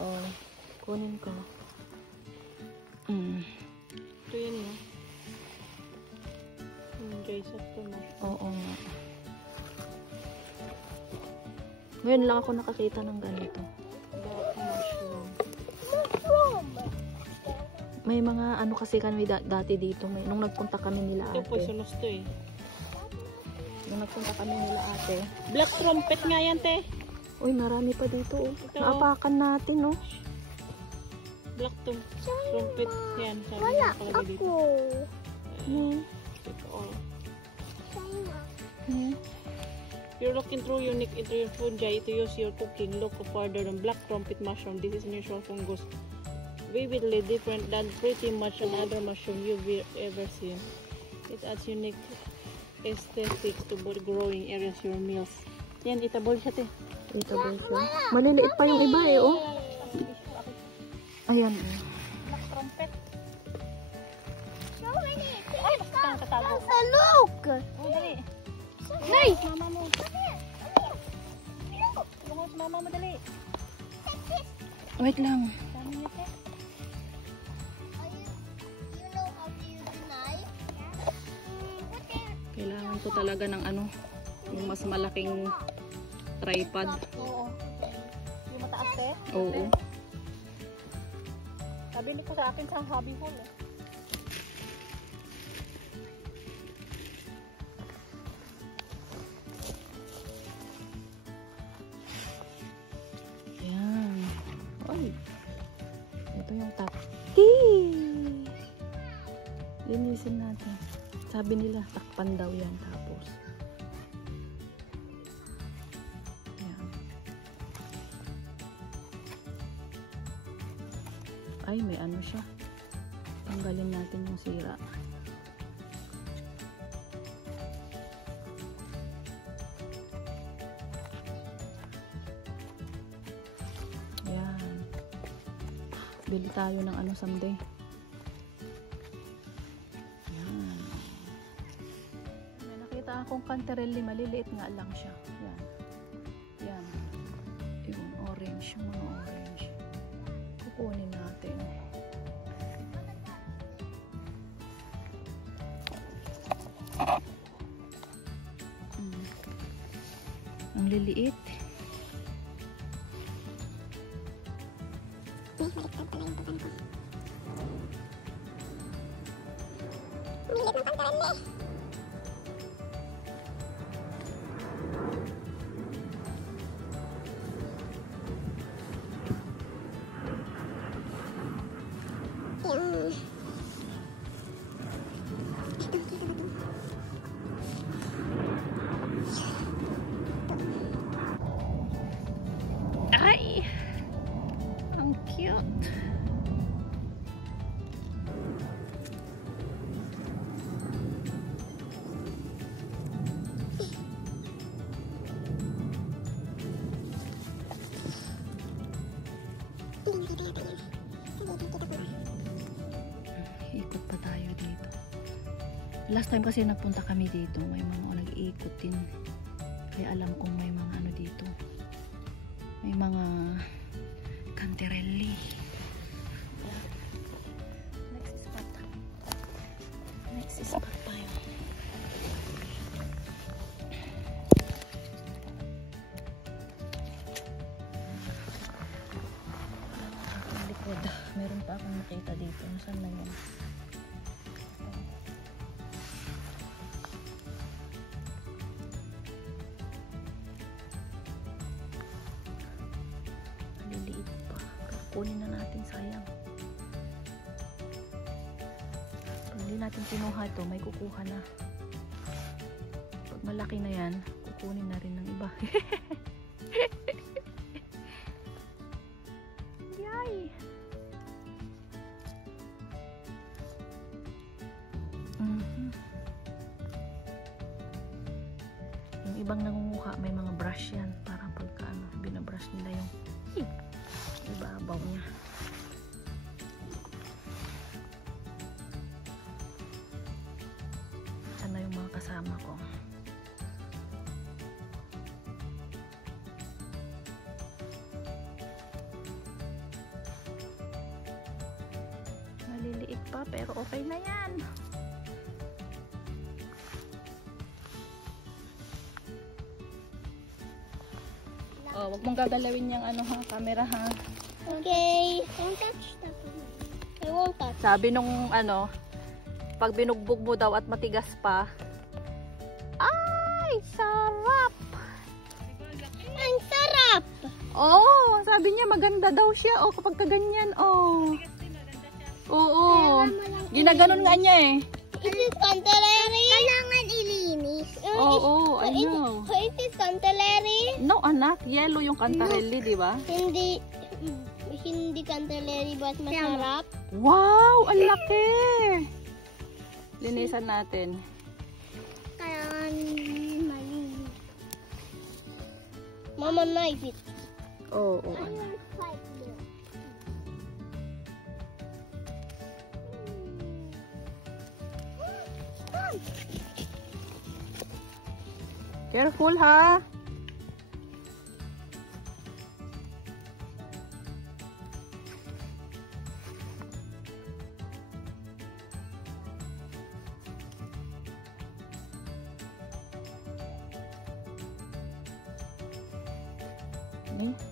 Oh, kunin ko. Ito yun mo. Guys, ito mo. Oo nga. Ngayon lang ako nakakita ng ganito. Black mushroom. May mga ano kasi kami dati dito. Nung nagpunta kami nila Ito po, ate. sunos to eh. Nung nagpunta kami nila ate. Black trumpet nga yan, te. Uy, marami pa dito. Oh. Ito. Naapakan natin, oh. Black trumpet. Yan, sabi niya nakalagay dito. Ito, oh. You're looking through unique into your fungi to use your cooking. Look further than black trumpet mushroom. This is unusual fungus. Vividly different than pretty much another mushroom you've ever seen. It adds unique aesthetics to both growing areas your meals. Yan, itabol siya, te. Itabol siya. Maliliit pa yung iba eh, oh. Ayan, oh. Black trumpet. Ay, basta kang katago. Look! Oh, dali. Nay! Mama mo. Tulungan sa mama mo, dali. Wait lang. Dami niya, te. You know how to use a knife? Kailangan ko talaga ng ano, yung mas malaking tripod. Oo. Yung mataas, te. Oo. Sabi ko sa akin sa hobby hall, eh. Ayan. Ay. Ito yung top. Linisin natin. Sabi nila, takpan daw yan tapos. Ayan. Ay, may ano siya. Tanggalin natin yung sira. Ayan. Bili tayo ng ano someday. Ayan. May nakita akong cantarelli, maliliit nga lang siya. Ayan. Ayan. Yung orange, yung mga orange. Kukunin natin. Ang liliit. Ay! Ang cute! Ikot pa tayo dito. Last time kasi nagpunta kami dito, may mga nag-iikot din. Kaya alam kong may mga ano dito. May mga cantarelli. Next spot. Next spot tayo. Ang likod. Meron pa akong nakita dito. Saan na yun? Liliit pa. Kunin na natin, sayang. Pag hindi natin kinuha ito, may kukuha na. Pag malaki na yan, kukunin na rin ng iba. Yay! Yung ibang nangunguha, may mga brush yan. Parang pagka ano, binabrush nila yung ibabaw niya. Sana yung mga kasama ko. pa, pero okay na yan. Oh, wag mong gagalawin yung ano ha, camera ha. Okay. Don't touch that. I won't touch. Sabi nung ano, pag binugbog mo daw at matigas pa, ay, sarap! Ang sarap! Oh, sabi niya maganda daw siya. Oh, kapag kaganyan, oh. Oo. Ginaganon nga niya eh. It is cantelari. Kailangan ilinis. Oo, I know. So it is cantelari. No, anak, yellow yung cantarelli, di ba? Hindi cantelari but masarap. Wow, ang laki! Linisan natin. Kailangan malinis. Mama, knife it. Oo, I anak. will fight them. Careful ha.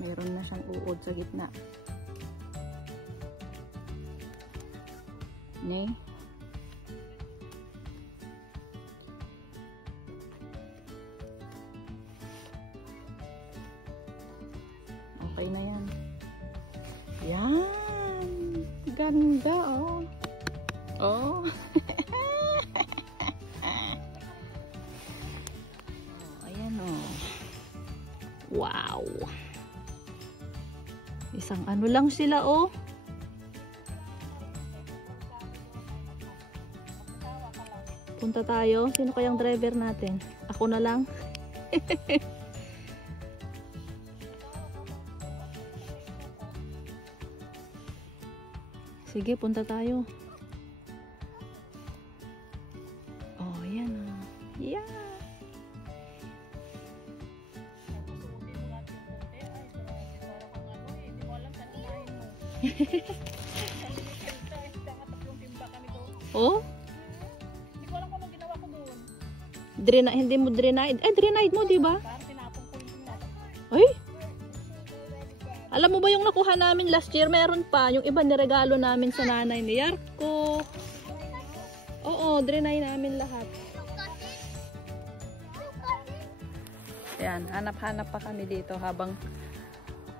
Meron na siyang uod sa gitna. Ne? Okay na yan. Yan! Ganda oh! Oh! Ayan oh! Wow! Isang ano lang sila oh. Punta tayo. Sino kayang driver natin? Ako na lang. Sige, punta tayo. Oh, yan oh. Yeah. Oh? Hindi ko alam kung anong ginawa ko doon. Hindi mo drenade. Drenade mo, di ba? Parang tinapon ko yung tinapon. Ay! Alam mo ba yung nakuha namin last year? Meron pa. Yung iba niregalo namin sa nanay ni Yarko. Oo, drenade namin lahat. Ayan, hanap-hanap pa kami dito habang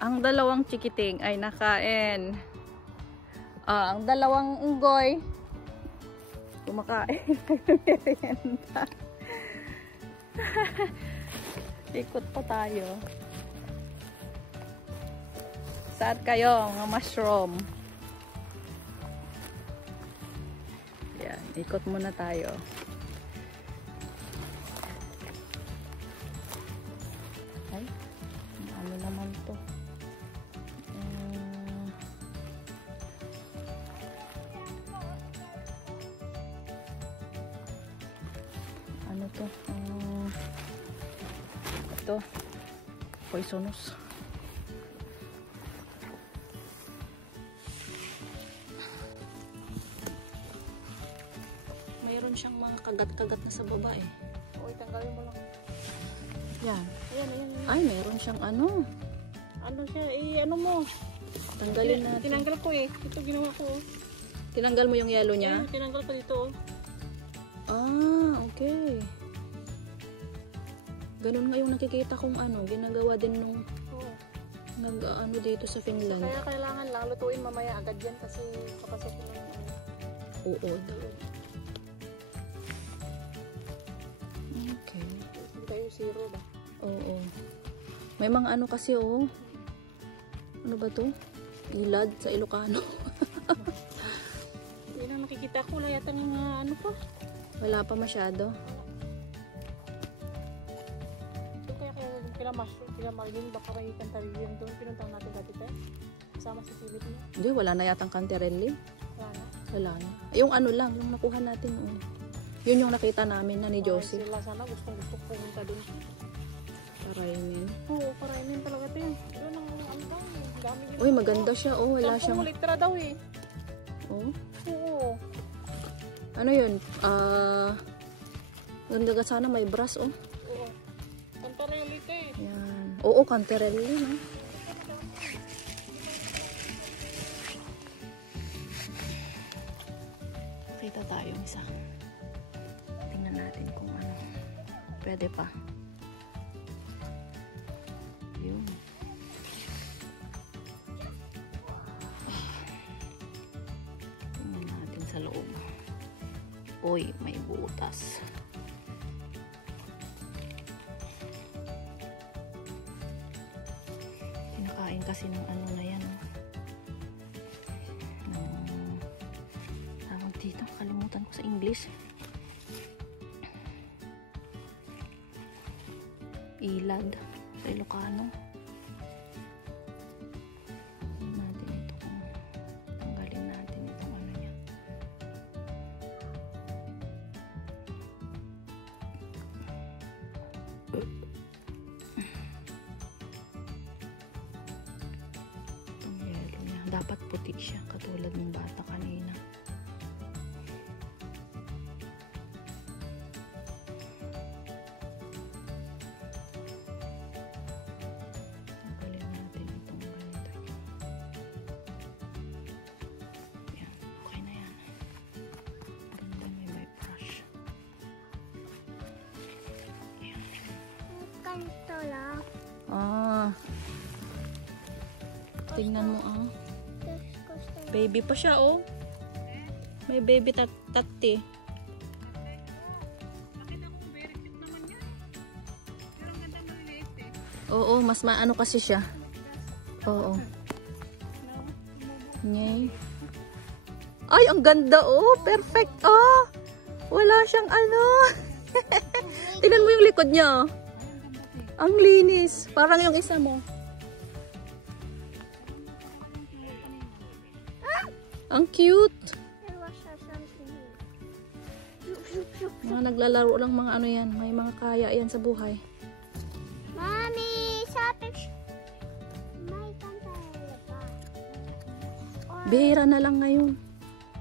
ang dalawang chikiting ay nakain. Ang dalawang unggoy kumakain. Merienda. Ikot pa tayo. Saan kayo? Mga mushroom. Yan, ikot muna tayo. Ay, ano naman to? Ano to? Ito. Poisonous. Mayroon siyang mga kagat-kagat na sa baba eh. Uy, tanggalin mo lang. Yan. Ayan, ayan. Ay, mayroon siyang ano. Ano siya? Ano mo? Tanggalin natin. Tinanggal ko eh. Ito ginawa ko. Tinanggal mo yung yellow niya? Tinanggal ko dito. Okay. Ganun nga yung nakikita kong ano, ginagawa din nung nag-ano dito sa Finland. Kaya kailangan lang lutuin mamaya agad yan kasi kapasok ko ng Oo. Okay. Hindi tayo zero ba? Oo. May mga ano kasi oh. Ano ba to? Ilad sa Ilocano. Hindi na nakikita ko. Wala yata ng ano pa. Wala pa masyado. Ito kaya kila Marlene baka may kantariyan doon. Pinuntang natin dati tayo. Kasama si Philip niya. Hindi, wala na yatang canterelli. Wala na. Wala na. Yung ano lang, yung nakuha natin. Yun yung nakita namin na ni Josie. Sila sana gustong-gusto pumunta doon. Parainin. Oo, parainin talaga ito yun. Yun ang ano daw. Dami yun. Uy, maganda siya. Oh, wala siyang... litra daw eh. Oh. Oo. Ano yun? Ganda ka sana may brass, oh. Oo. Cantarelli ka eh. Yan. Oo, cantarelli, no? Kita tayo isa. Tingnan natin kung ano. Pwede pa. Yun. Tingnan natin sa loob. Uy, may butas. Kinakain kasi ng ano na yan. Tawag dito, kalimutan ko sa English. Ilad sa Ilocano. Natin ito kung tanggalin natin itong ano niya. Itong yellow niya. Dapat puti siya katulad ng bata kanina. Ganito lang. Tingnan mo, Tapos gusto baby pa siya, oh. May baby tati. Oo, mas maano kasi siya. Oo. Ngay. Ay, ang ganda, oh. Perfect, oh. Wala siyang ano. Tingnan mo yung likod niya, oh. Ang linis. Parang yung isa mo. Ang cute. Mga naglalaro lang mga ano yan. May mga kaya yan sa buhay. Mami, sabi may cantarelli pa. Bihira na lang ngayon.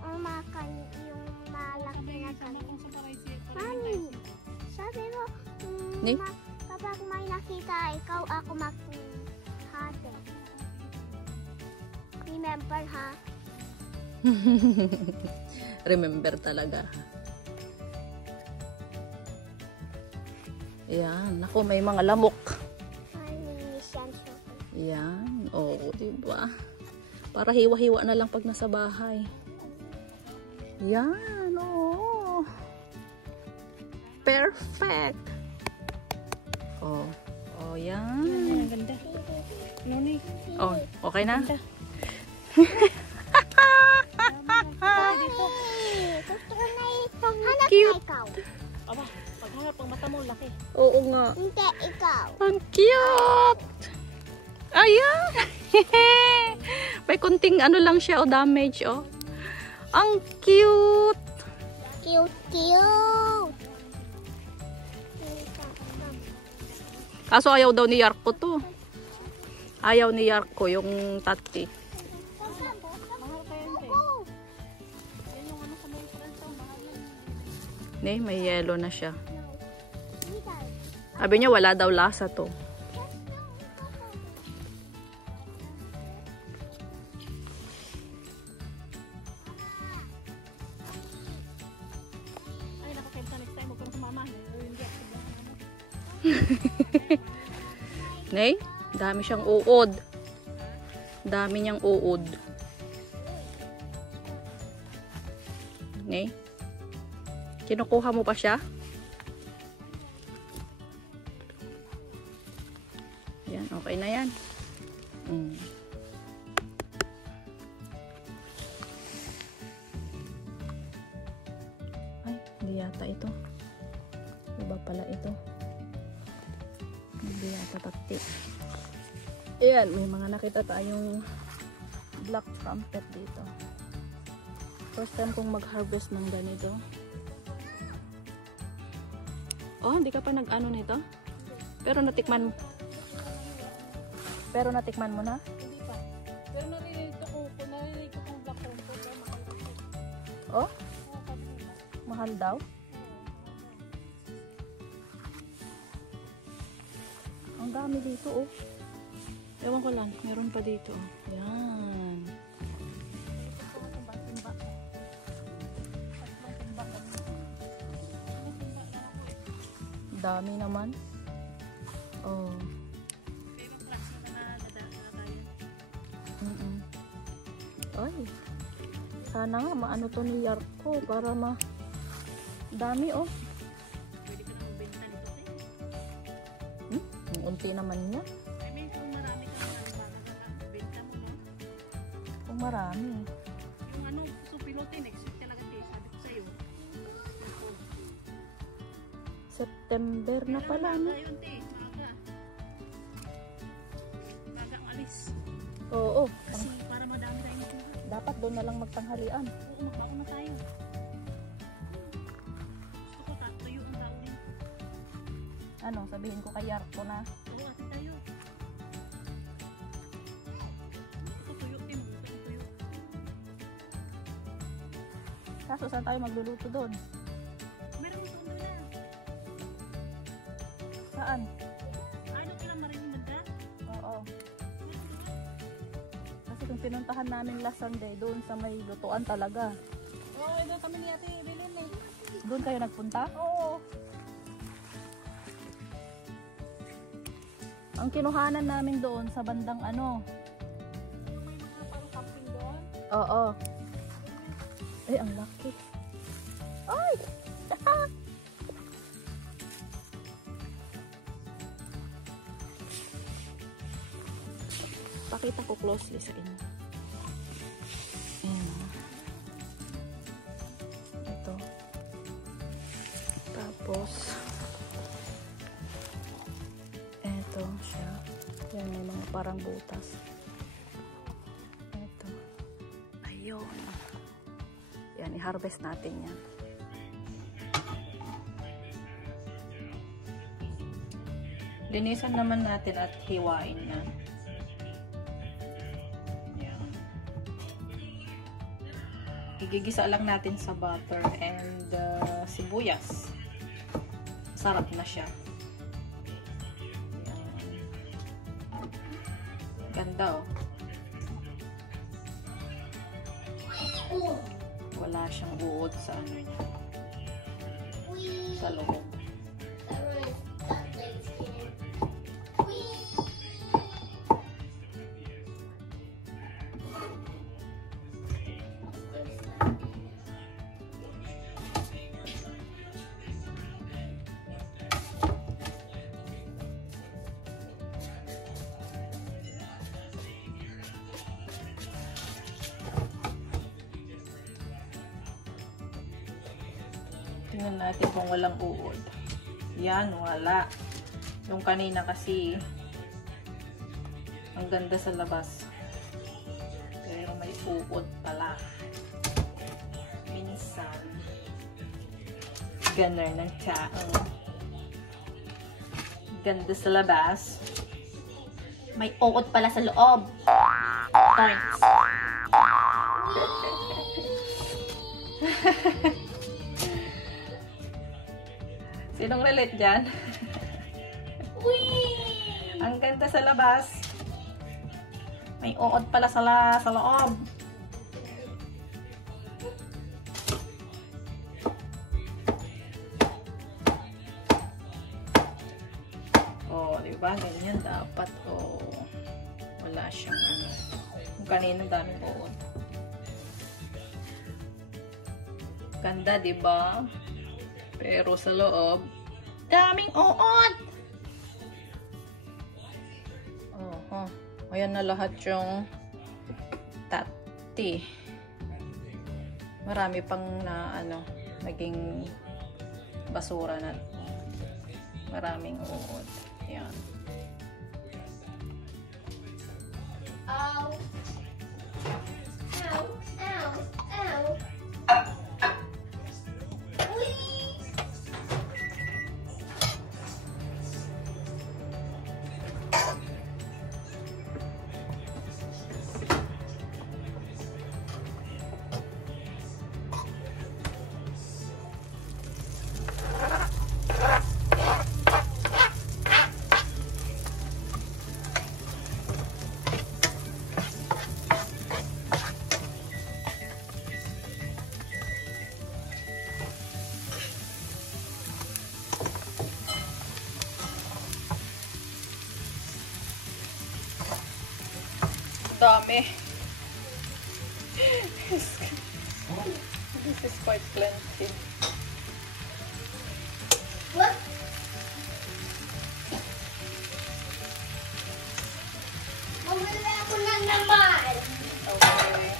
Or makan yung malaki na cantarelli. Mami, sabi mo, Ni? kapag may nakita ikaw, ako maghati. Remember, ha? Remember talaga. Yan. Ako, may mga lamok. Malinis yan siya. Yan. Oo, diba? Para hiwa-hiwa na lang pag nasa bahay. Yan. Oo. Perfect. Oh. Oh, yan. Ang ganda. Noni. Oh, okay na? Gusto ko na hanap Cute. na ikaw. Aba, paghanap ang mata mo, laki. Oo nga. Hindi, ikaw. Ang cute! Ayan! May kunting ano lang siya, damage, oh. Ang cute! Cute, cute. Kaso ayaw daw ni Yarko to. Ayaw ni Yarko yung tati. Mahal kayo yun, te. Yan yung ano sa mga friends, mahal yun. Ne, may yellow na siya. Sabi niya wala daw lasa to. Ay, nakakita next time. Huwag ka na sumama. Hindi ako bigla. Ne, dami siyang uod. Dami niyang uod. Ne, kinukuha mo pa siya? Yan, okay na yan. Ay, hindi yata ito. Iba pala ito. Hindi yata tati. Ayan, may mga nakita tayong black trumpet dito. First time kong mag-harvest ng ganito. Oh, hindi ka pa nag-ano nito? Pero natikman mo na? Hindi pa. Pero narinig ko kung black trumpet. Oh? Mahal daw? Ang dami dito, oh. Ewan ko lang, meron pa dito, oh. Yan. Dami naman. Oh. Ay. Sana nga maano to ni Yarko para dami, oh. Pwede ka na magbenta nito, te. Ang unti naman niya. I mean, kung marami ka na benta mo, no? Kung marami. Yung ano, so pilote, next week talaga, te. Sabi ko sa'yo. September na pala, no? Maaga yun, te. Maaga. Maaga ang alis. Oo. Kasi para madami tayong makuha. Dapat doon na lang magtanghalian. Oo, magbaon na tayo. Gusto ko tuyo ang tao din. Ano, sabihin ko kay Yarko na. Oo, ate tayo. Gusto ko tuyo, Tim. Gusto ko tuyo. Kaso saan tayo magluluto doon? Meron ito na. Saan? Ano ka lang marinig na? Oo. Kasi kung pinuntahan namin last Sunday, doon sa may lutuan talaga. Oo, ito kami ni ate Bilin eh. Doon kayo nagpunta? Oo. Ang kinuhanan namin doon sa bandang ano. May mga parang camping doon. Oo. Ay, ang laki. Ay! Pakita ko closely sa inyo. Ayan. Ito. Tapos, ito siya. Yan, may mga parang butas. Ito. Ayun. Yan, i-harvest natin yan. Linisan naman natin at hiwain yan. Igigisa lang natin sa butter and sibuyas. Sarap na siya. Ayan. Ganda, oh. Wala siyang uod sa ano niya. Sa loob. Tingnan natin kung walang uod. Yan, wala. Yung kanina kasi ang ganda sa labas. Pero may uod pala. Minsan ganar ng tao. Ganda sa labas. May uod pala sa loob. Thanks. Sinong relate dyan? Ang ganda sa labas. May uod pala sa loob. Oh, diba? Ganyan dapat. Oh, wala siyang ano. Kung kanino daming uod. Ganda, diba? Pero sa loob, daming uod! Oh. Ayan na lahat yung tati. Marami pang naging basura na. Maraming uod. Ayan. Ow. Ow. Ow. Ow. kami. This is quite plenty. What? Bumili ako na naman. Okay.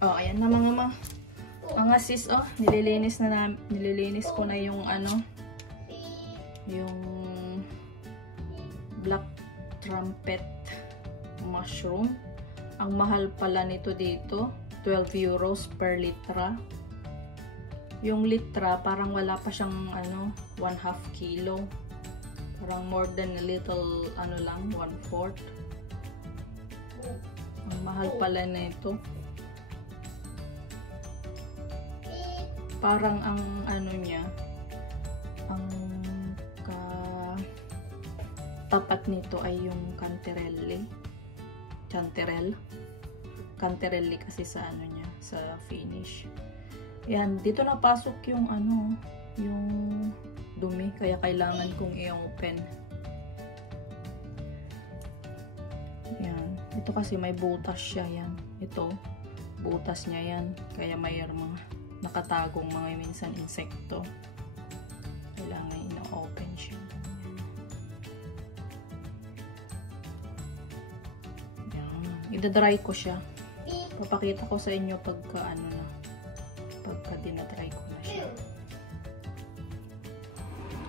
Oh, ayan na mga sis, oh, nililinis ko na yung ano, yung black trumpet mushroom. Ang mahal pala nito dito, 12 euros per litra. Yung litra parang wala pa siyang ano, 1/2 kilo. Parang more than a little ano lang, 1/4. Ang mahal pala nito. Parang ang ano niya, ang tapat nito ay yung canterelli kasi sa ano niya, sa finish. Yan, dito napasok yung ano, yung dumi, kaya kailangan kong i-open. Yan, ito kasi may butas siya, yan. Ito, butas niya yan, kaya mayroong mga nakatagong mga minsan insekto. Kailangan ina-open siya. Yan. Ida-dry ko siya. Papakita ko sa inyo pagka ano na. Pagka dinadry ko na siya.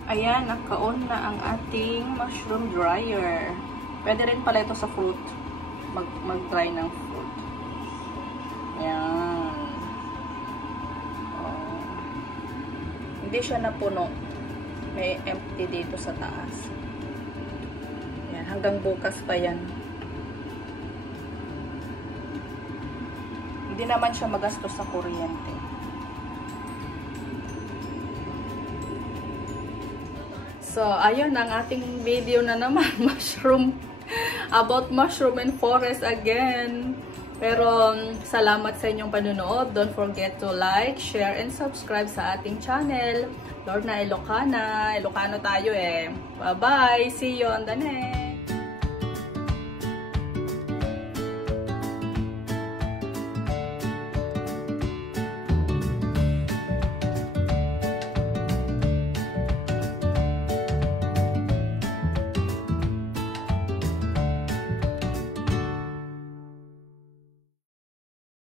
Ayan, naka-on na ang ating mushroom dryer. Pwede rin pala ito sa fruit. Mag-dry ng fruit. Ayan. Hindi siya napuno. May empty dito sa taas. Yan, hanggang bukas pa yan. Hindi naman siya magastos sa kuryente. So, ayun ang ating video na naman. Mushroom. About mushroom and forest again. Pero salamat sa inyong panunood. Don't forget to like, share, and subscribe sa ating channel. Lorna Ilocana. Ilocano tayo eh. Bye-bye. See you on the next.